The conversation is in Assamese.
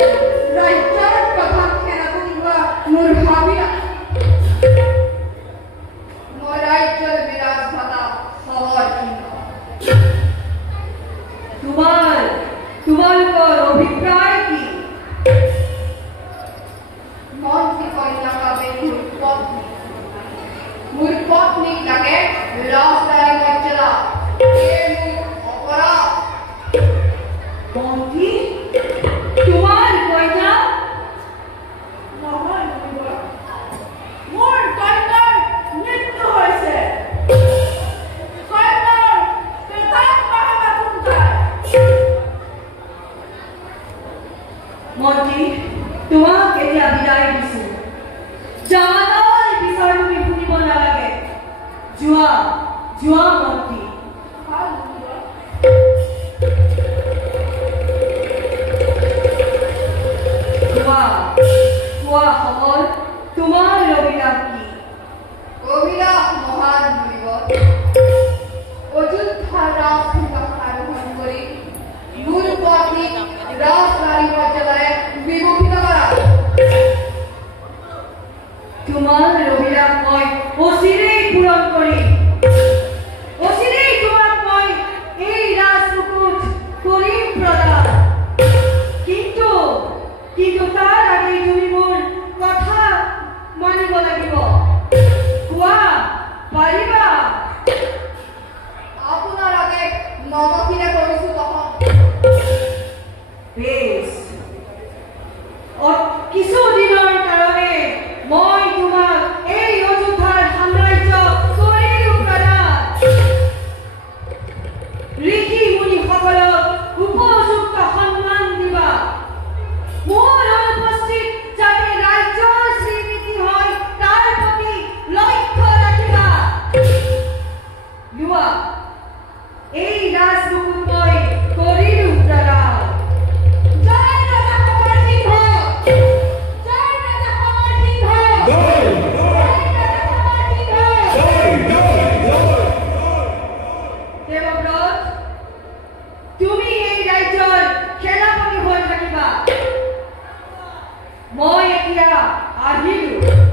ৰাজ্যৰ প্ৰধান সেনাপতি হোৱা মোৰ ভাবিয়া মই ৰাজ্যৰ বিৰাজ ভাতা হবৰ তোমালোকৰ অভিপ্ৰায় কি? মন্ত্ৰী কন্যা পাবে মোৰ পত্নীক লাগে ৰাজদাৰী মৰ্যাদা অপৰাধ। মন্ত্ৰী তোমাৰ কন্যা? নহয় মোৰ কন্যাৰ মৃত্যু হৈছে। মন্ত্ৰী তোমাক এতিয়া বিদায় দিছো। জামাতাৰ বিচাৰ তুমি শুনিব নালাগে। যোৱা যোৱা মন্ত্ৰী। কোৱা সমল তোমাৰ অভিলাষ কি? অভিলাষ মহান মূল্য অযোধ্যা ৰাজসিংহাসন আৰোহণ কৰি মোৰ পত্নীক ৰাজদাৰী মৰ্যাদাৰে বিভূষিত কৰা। তোমাৰ অভিলাষ মই অচিৰেই পূৰণ কৰিম। অচিৰেই তোমাক মই এই ৰাজমুকুট কৰিম প্ৰদান। কিন্তু তাৰ আগেই তুমি মোৰ কথা মানিব লাগিব। কোৱা পাৰিবা? আপোনাৰ আগে নমখিৰে কৰিছো তখন। বেছ কিছুদিনৰ কাৰণে মই তোমাক এই অযোধ্যাৰ সাম্ৰাজ্য কৰিলো প্ৰদান। ঋষি মুনিসকলক উপযুক্ত সন্মান দিবা। মোৰ অনুপস্থিত যাতে ৰাজ্যৰ শ্ৰীবৃদ্ধি হয় তাৰ প্ৰতি লক্ষ্য ৰাখিবা। লোৱা এই ৰাজমুকুট মই কৰিলো প্ৰদান। জয় ৰাজা সমৰ সিংহ! জয় ৰাজা সমৰ সিংহ! জয় ৰাজা সমৰ সিংহ! দেৱব্ৰত তুমি এই ৰাজ্যৰ সেনাপতি হৈ থাকিবা। মই এতিয়া আহিলো।